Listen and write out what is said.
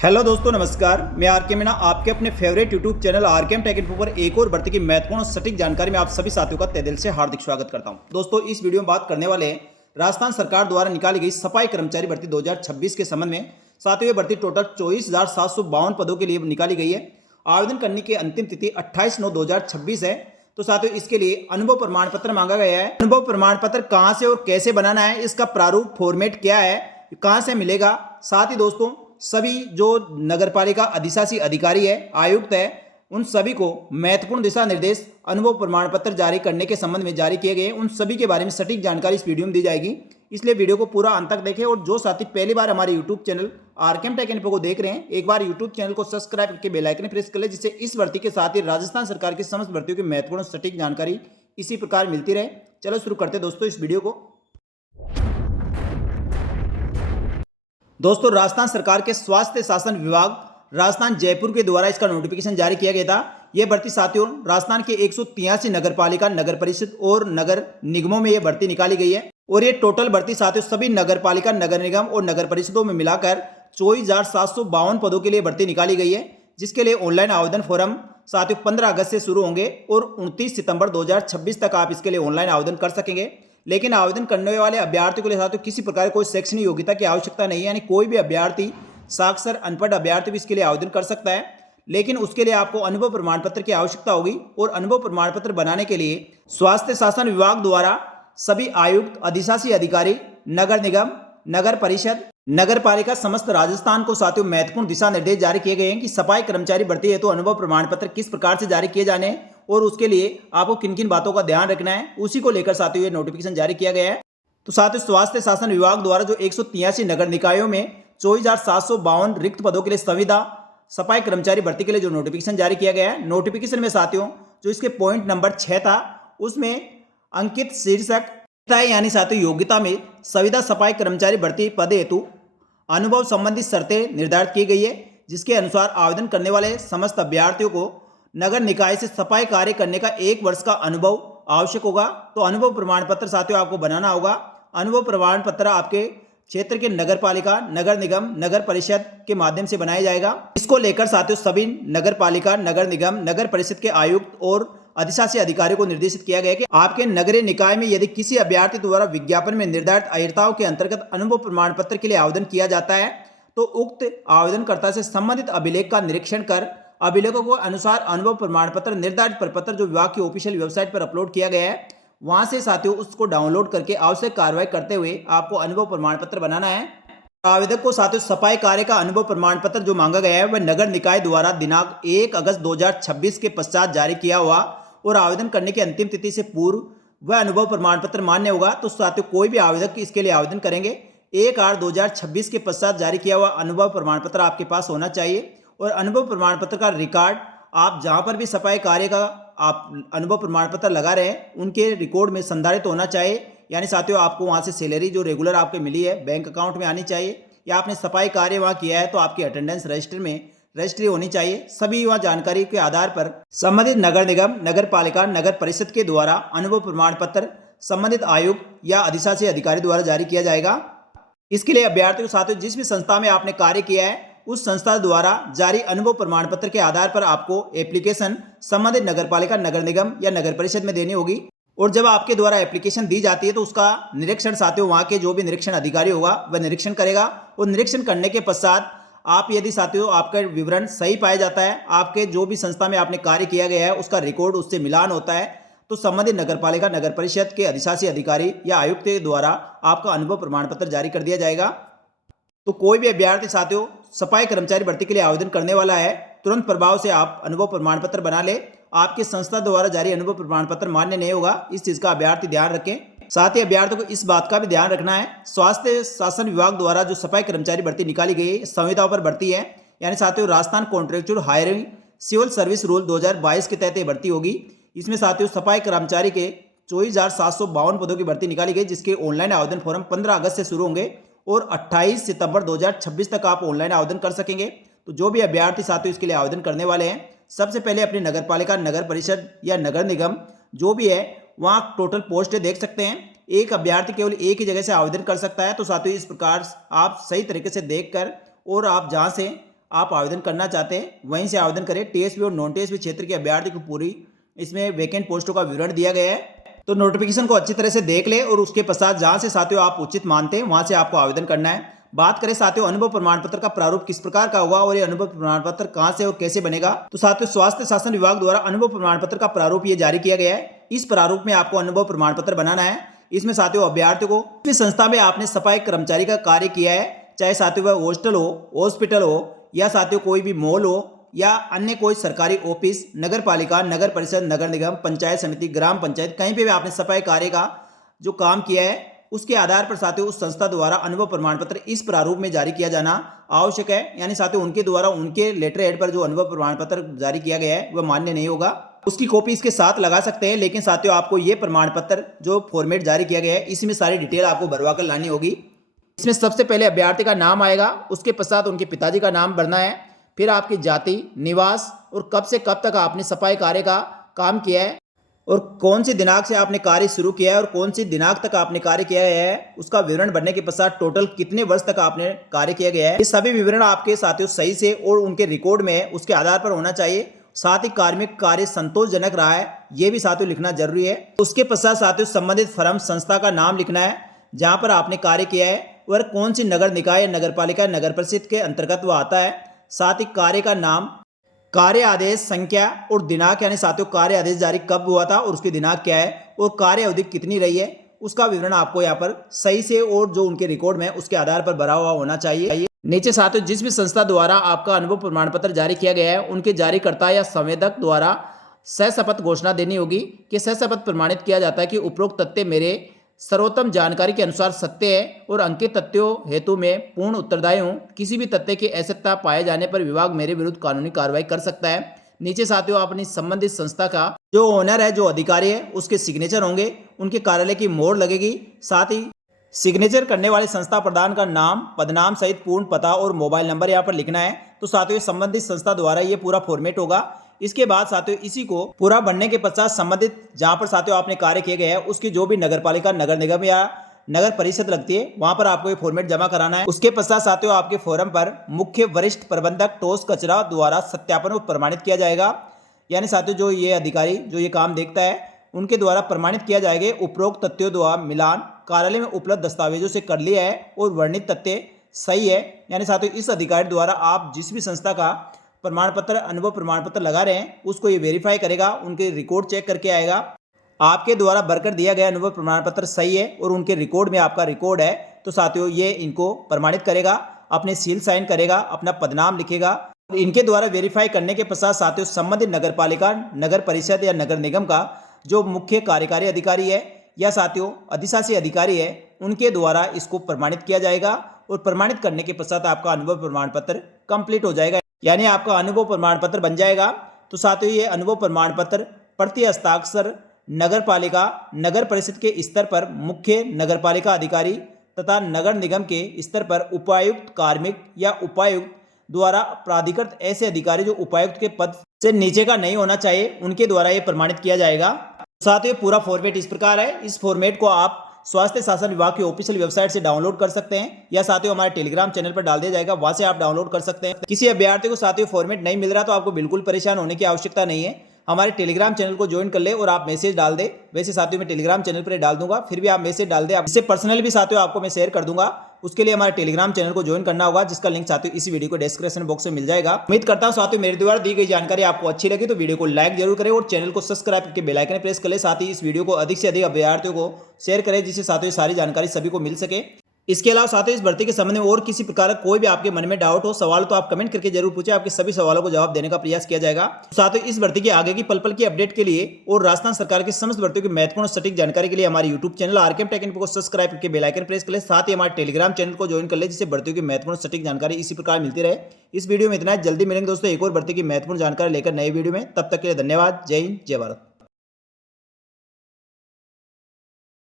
Hello दोस्तों, नमस्कार। मैं आर के मीणा आपके अपने फेवरेट यूट्यूब चैनल आर के टेक इन्फो पर एक और भर्ती की महत्वपूर्ण और सटीक जानकारी में आप सभी साथियों का तहे दिल से हार्दिक स्वागत करता हूं। दोस्तों, इस वीडियो में बात करने वाले हैं राजस्थान सरकार द्वारा निकाली गई सफाई कर्मचारी भर्ती 2026 के संबंध में। साथियों, ये भर्ती टोटल 24,752 पदों के लिए निकाली गई है। आवेदन करने की अंतिम तिथि 28/9/2026 है। तो साथियों, इसके लिए अनुभव प्रमाण पत्र मांगा गया है। अनुभव प्रमाण पत्र कहां से और कैसे बनाना है, इसका प्रारूप फॉर्मेट क्या है, कहां से मिलेगा। साथ ही दोस्तों, सभी जो नगरपालिका अधिशासी अधिकारी है, आयुक्त है, उन सभी को महत्वपूर्ण दिशा निर्देश अनुभव प्रमाण पत्र जारी करने के संबंध में जारी किए गए। उन सभी के बारे में सटीक जानकारी इस वीडियो में दी जाएगी, इसलिए वीडियो को पूरा अंत तक देखें। और जो साथी पहली बार हमारे YouTube channel RKM take info को देख रहे हैं, एक बार यूट्यूब चैनल को सब्सक्राइब करके बेल आइकन प्रेस कर ले, जिससे इस भर्ती के साथ ही राजस्थान सरकार की समस्त भर्तियों की महत्वपूर्ण सटीक जानकारी इसी प्रकार मिलती रहे। चलो शुरू करते हैं दोस्तों इस वीडियो को। दोस्तों, राजस्थान सरकार के स्वास्थ्य शासन विभाग राजस्थान जयपुर के द्वारा इसका नोटिफिकेशन जारी किया गया था। यह भर्ती साथियों राजस्थान के 183 नगरपालिका, नगर परिषद और नगर निगमों में यह भर्ती निकाली गई है। और ये टोटल भर्ती साथियों सभी नगरपालिका, नगर निगम और नगर परिषदों में मिलाकर 24,752 पदों के लिए भर्ती निकाली गई है, जिसके लिए ऑनलाइन आवेदन फॉर्म साथियों 15 अगस्त से शुरू होंगे और 29 सितंबर 2026 तक आप इसके लिए ऑनलाइन आवेदन कर सकेंगे। लेकिन आवेदन करने वाले अभ्यर्थियों के लिए साथियों किसी प्रकार कोई शैक्षणिक योग्यता की आवश्यकता नहीं है, यानी कोई भी अभ्यर्थी, साक्षर अनपढ़ अभ्यर्थी भी इसके लिए आवेदन कर सकता है। लेकिन उसके लिए आपको अनुभव प्रमाण पत्र की आवश्यकता होगी। और अनुभव प्रमाण पत्र बनाने के लिए स्वास्थ्य शासन विभाग द्वारा सभी आयुक्त, अधिशासी अधिकारी, नगर निगम, नगर परिषद, नगर पालिका समस्त राजस्थान को साथियों महत्वपूर्ण दिशा निर्देश जारी किए गए हैं कि सफाई कर्मचारी भर्ती हेतु अनुभव प्रमाण पत्र किस प्रकार से जारी किए जाने हैं और उसके लिए आपको किन किन बातों का ध्यान रखना है, उसी को लेकर साथियों ये नोटिफिकेशन जारी किया गया है। तो साथियों, स्वास्थ्य शासन विभाग द्वारा जो 183 नगर निकायों में 24,752 रिक्त पदों के लिए संविदा सफाई कर्मचारी भर्ती के लिए जो नोटिफिकेशन जारी किया गया है, नोटिफिकेशन में साथियों जो इसके पॉइंट नंबर 6 था, उसमें अंकित शीर्षक था, यानी साथियों योग्यता में संविदा सफाई कर्मचारी भर्ती पद हेतु अनुभव संबंधी शर्तें निर्धारित की गई है, जिसके अनुसार आवेदन करने वाले समस्त अभ्यर्थियों को नगर निकाय से सफाई कार्य करने का 1 वर्ष का अनुभव आवश्यक होगा। तो अनुभव प्रमाण पत्र साथियों आपको बनाना होगा। अनुभव प्रमाण पत्र आपके क्षेत्र के नगर पालिका, नगर निगम, नगर परिषद के माध्यम से बनाया जाएगा। इसको लेकर साथियों सभी नगर पालिका, नगर निगम, नगर परिषद के आयुक्त और अधिशासी अधिकारियों को निर्देशित किया गया कि आपके नगरीय निकाय में यदि किसी अभ्यर्थी द्वारा विज्ञापन में निर्धारित अहिर्ताओं के अंतर्गत अनुभव प्रमाण पत्र के लिए आवेदन किया जाता है, तो उक्त आवेदनकर्ता से संबंधित अभिलेख का निरीक्षण कर अभिलेखों के अनुसार अनुभव प्रमाण पत्र निर्धारित प्रपत्र जो विभाग की ऑफिशियल वेबसाइट पर अपलोड किया गया है, वहां से साथियों उसको डाउनलोड करके आवश्यक कार्रवाई करते हुए आपको अनुभव प्रमाण पत्र बनाना है। आवेदक को साथियों सफाई कार्य का अनुभव प्रमाण पत्र जो मांगा गया है वह नगर निकाय द्वारा दिनांक 1 अगस्त 2026 के पश्चात जारी किया हुआ और आवेदन करने की अंतिम तिथि से पूर्व वह अनुभव प्रमाण पत्र मान्य होगा। तो साथियों कोई भी आवेदक इसके लिए आवेदन करेंगे 1/8/2026 के पश्चात जारी किया हुआ अनुभव प्रमाण पत्र आपके पास होना चाहिए। और अनुभव प्रमाण पत्र का रिकॉर्ड आप जहां पर भी सफाई कार्य का आप अनुभव प्रमाण पत्र लगा रहे हैं उनके रिकॉर्ड में संधारित होना चाहिए। यानी साथियों आपको वहां से सैलरी जो रेगुलर आपके मिली है बैंक अकाउंट में आनी चाहिए, या आपने सफाई कार्य वहां किया है तो आपकी अटेंडेंस रजिस्टर में रजिस्ट्री होनी चाहिए। सभी वहां जानकारी के आधार पर संबंधित नगर निगम, नगर पालिका, नगर परिषद के द्वारा अनुभव प्रमाण पत्र संबंधित आयुक्त या अधिशासी अधिकारी द्वारा जारी किया जाएगा। इसके लिए अभ्यर्थी को साथियों जिस भी संस्था में आपने कार्य किया है उस संस्था द्वारा जारी अनुभव प्रमाण पत्र के आधार पर आपको एप्लीकेशन संबंधित नगरपालिका, नगर निगम या नगर परिषद में देनी होगी। और जब आपके द्वारा एप्लीकेशन दी जाती है तो उसका निरीक्षण साथियों वहां के जो भी निरीक्षण अधिकारी होगा वह निरीक्षण करेगा। और निरीक्षण करने के पश्चात आप यदि साथियों आपका विवरण सही पाया जाता है, आपके जो भी संस्था में आपने कार्य किया गया है उसका रिकॉर्ड उससे मिलान होता है, तो संबंधित नगरपालिका, नगर परिषद के अधिशासी अधिकारी या आयुक्त के द्वारा आपका अनुभव प्रमाण पत्र जारी कर दिया जाएगा। तो कोई भी अभ्यर्थी साथियों सफाई कर्मचारी भर्ती के लिए आवेदन करने वाला है, तुरंत प्रभाव से आप अनुभव प्रमाण पत्र बना ले। आपकी संस्था द्वारा जारी अनुभव प्रमाण पत्र मान्य नहीं होगा, इस चीज का अभ्यर्थी ध्यान रखें। साथ ही अभ्यर्थी को इस बात का भी ध्यान रखना है, स्वास्थ्य शासन विभाग द्वारा जो सफाई कर्मचारी भर्ती निकाली गई है संविधाओं पर भर्ती है, यानी साथियों Rajasthan contractual hiring civil service rule 2022 के तहत भर्ती होगी। इसमें साथियों सफाई कर्मचारी के 24,752 पदों की भर्ती निकाली गई, जिसके ऑनलाइन आवेदन फॉर्म 15 अगस्त से शुरू होंगे और 28 सितंबर 2026 तक आप ऑनलाइन आवेदन कर सकेंगे। तो जो भी अभ्यर्थी साथियों इसके लिए आवेदन करने वाले हैं, सबसे पहले अपनी नगर पालिका, नगर परिषद या नगर निगम जो भी है वहाँ टोटल पोस्ट देख सकते हैं। एक अभ्यर्थी केवल एक ही जगह से आवेदन कर सकता है। तो साथियों इस प्रकार आप सही तरीके से देखकर और आप जहाँ से आप आवेदन करना चाहते हैं वहीं से आवेदन करें। टीएसपी और नॉन टीएसपी क्षेत्र के अभ्यर्थी को पूरी इसमें वैकेंट पोस्टों का विवरण दिया गया है। तो नोटिफिकेशन को अच्छी तरह से देख ले और उसके पश्चात जहां से साथियों आप उचित मानते हैं वहां से आपको आवेदन करना है। बात करें साथियों अनुभव प्रमाण पत्र का प्रारूप किस प्रकार का होगा और ये अनुभव प्रमाण पत्र कहां से और कैसे बनेगा। तो साथियों स्वास्थ्य शासन विभाग द्वारा अनुभव प्रमाण पत्र का प्रारूप ये जारी किया गया है। इस प्रारूप में आपको अनुभव प्रमाण पत्र बनाना है। इसमें साथियों अभ्यर्थी को किस संस्था में आपने सफाई कर्मचारी का कार्य किया है, चाहे साथियों वह हॉस्टल हो, हॉस्पिटल हो या साथियों कोई भी मॉल हो या अन्य कोई सरकारी ऑफिस, नगर पालिका, नगर परिषद, नगर निगम, पंचायत समिति, ग्राम पंचायत, कहीं पे भी आपने सफाई कार्य का जो काम किया है उसके आधार पर साथियों उस संस्था द्वारा अनुभव प्रमाण पत्र इस प्रारूप में जारी किया जाना आवश्यक है। यानी साथियों उनके द्वारा उनके लेटर हेड पर जो अनुभव प्रमाण पत्र जारी किया गया है वह मान्य नहीं होगा। उसकी कॉपी इसके साथ लगा सकते हैं, लेकिन साथियों आपको ये प्रमाण पत्र जो फॉर्मेट जारी किया गया है इसमें सारी डिटेल आपको भरवा कर लानी होगी। इसमें सबसे पहले अभ्यर्थी का नाम आएगा, उसके पश्चात उनके पिताजी का नाम भरना है, फिर आपकी जाति, निवास और कब से कब तक आपने सफाई कार्य का काम किया है और कौन सी दिनांक से आपने कार्य शुरू किया है और कौन सी दिनांक तक आपने कार्य किया है उसका विवरण भरने के पश्चात टोटल कितने वर्ष तक आपने कार्य किया गया है। ये सभी विवरण आपके साथियों सही से और उनके रिकॉर्ड में उसके आधार पर होना चाहिए। साथ ही कार्मिक कार्य संतोषजनक रहा है ये भी साथियों लिखना जरूरी है। उसके पश्चात साथियों संबंधित फर्म संस्था का नाम लिखना है जहां पर आपने कार्य किया है और कौन सी नगर निकाय, नगर पालिका, नगर परिषद के अंतर्गत वह आता है। साथ ही कार्य का नाम, कार्य आदेश संख्या और दिनांक, यानी साथियों कार्य आदेश जारी कब हुआ था और उसकी दिनांक क्या है और कार्य अवधि कितनी रही है उसका विवरण आपको यहाँ पर सही से और जो उनके रिकॉर्ड में उसके आधार पर भरा हुआ होना चाहिए। नीचे साथियों जिस भी संस्था द्वारा आपका अनुभव प्रमाण पत्र जारी किया गया है उनके जारीकर्ता या संवेदक द्वारा सहशपथ घोषणा देनी होगी कि सहशपथ प्रमाणित किया जाता है कि उपरोक्त तथ्य मेरे सर्वोत्तम जानकारी के अनुसार सत्य है और अंकित तथ्यों हेतु में पूर्ण उत्तरदायी हूँ। किसी भी तथ्य की असत्यता पाए जाने पर विभाग मेरे विरुद्ध कानूनी कार्रवाई कर सकता है। नीचे साथियों अपनी संबंधित संस्था का जो ओनर है, जो अधिकारी है, उसके सिग्नेचर होंगे, उनके कार्यालय की मोहर लगेगी। साथ ही सिग्नेचर करने वाली संस्था प्रधान का नाम, पदनाम सहित पूर्ण पता और मोबाइल नंबर यहाँ पर लिखना है। तो साथियों संबंधित संस्था द्वारा ये पूरा फॉर्मेट होगा। इसके बाद साथियों इसी को पूरा बनने के पश्चात संबंधित जहां पर साथियों आपने कार्य किए गए हैं उसकी जो भी नगर पालिका, नगर निगम या नगर परिषद लगती है वहां पर आपको ये फॉर्मेट जमा कराना है। उसके पश्चात साथियों आपके फॉर्म पर मुख्य वरिष्ठ प्रबंधक ठोस कचरा द्वारा सत्यापन और प्रमाणित किया जाएगा। यानी साथियों जो ये अधिकारी जो ये काम देखता है उनके द्वारा प्रमाणित किया जाएगा उपरोक्त तथ्यों द्वारा मिलान कार्यालय में उपलब्ध दस्तावेजों से कर लिया है और वर्णित तथ्य सही है। यानी साथियों इस अधिकारी द्वारा आप जिस भी संस्था का प्रमाण पत्र, अनुभव प्रमाण पत्र लगा रहे हैं उसको ये वेरीफाई करेगा, उनके रिकॉर्ड चेक करके आएगा आपके द्वारा भरकर दिया गया अनुभव प्रमाण पत्र सही है और उनके रिकॉर्ड में आपका रिकॉर्ड है। तो साथियों ये इनको प्रमाणित करेगा, अपने सील साइन करेगा, अपना पदनाम लिखेगा। इनके द्वारा वेरीफाई करने के पश्चात साथियों संबंधित नगर पालिका, नगर परिषद या नगर निगम का जो मुख्य कार्यकारी अधिकारी है या साथियों अधिशासी अधिकारी है उनके द्वारा इसको प्रमाणित किया जाएगा और प्रमाणित करने के पश्चात आपका अनुभव प्रमाण पत्र कंप्लीट हो जाएगा, यानी आपका अनुभव प्रमाण पत्र बन जाएगा। तो साथियों ये अनुभव प्रमाण पत्र प्रति हस्ताक्षर नगर पालिका, नगर परिषद के स्तर पर मुख्य नगर पालिका अधिकारी तथा नगर निगम के स्तर पर उपायुक्त कार्मिक या उपायुक्त द्वारा प्राधिकृत ऐसे अधिकारी जो उपायुक्त के पद से नीचे का नहीं होना चाहिए उनके द्वारा ये प्रमाणित किया जाएगा। साथियों पूरा फॉर्मेट इस प्रकार है। इस फॉर्मेट को आप स्वास्थ्य शासन विभाग की ऑफिशियल वेबसाइट से डाउनलोड कर सकते हैं या साथियों हमारे टेलीग्राम चैनल पर डाल दिया जाएगा, वहां से आप डाउनलोड कर सकते हैं। किसी अभ्यर्थी को साथियों फॉर्मेट नहीं मिल रहा तो आपको बिल्कुल परेशान होने की आवश्यकता नहीं है। हमारे टेलीग्राम चैनल को ज्वाइन कर ले और आप मैसेज डाल दे। वैसे साथियों मैं टेलीग्राम चैनल पर डाल दूंगा, फिर भी आप मैसेज डाल दे, इससे पर्सनली भी साथियों आपको मैं शेयर कर दूंगा। उसके लिए हमारे टेलीग्राम चैनल को ज्वाइन करना होगा, जिसका लिंक साथियों इसी वीडियो को डिस्क्रिप्शन बॉक्स में मिल जाएगा। उम्मीद करता हूं साथियों मेरे द्वारा दी गई जानकारी आपको अच्छी लगी तो वीडियो को लाइक जरूर करें और चैनल को सब्सक्राइब करके बेल आइकन प्रेस कर ले। साथ ही इस वीडियो को अधिक से अधिक अभ्यर्थियों को शेयर करें जिससे साथियों सारी जानकारी सभी को मिल सके। इसके अलावा साथियों इस भर्ती के संबंध में और किसी प्रकार का कोई भी आपके मन में डाउट हो, सवाल तो आप कमेंट करके जरूर पूछे, आपके सभी सवालों को जवाब देने का प्रयास किया जाएगा। साथियों इस भर्ती के आगे की पल पल की अपडेट के लिए और राजस्थान सरकार की समस्त भर्तियों की महत्वपूर्ण सटीक जानकारी के लिए हमारे YouTube channel RKM take info को सब्सक्राइब करके बेल आइकन प्रेस कर ले। साथ ही हमारे टेलीग्राम चैनल को ज्वाइन कर ले जिससे भर्तियों की महत्वपूर्ण सटीक जानकारी इसी प्रकार मिलती रहे। इस वीडियो में इतना, जल्दी मिलेंगे दोस्तों एक और भर्ती की महत्वपूर्ण जानकारी लेकर नए वीडियो में। तब तक के लिए धन्यवाद। जय हिंद, जय भारत।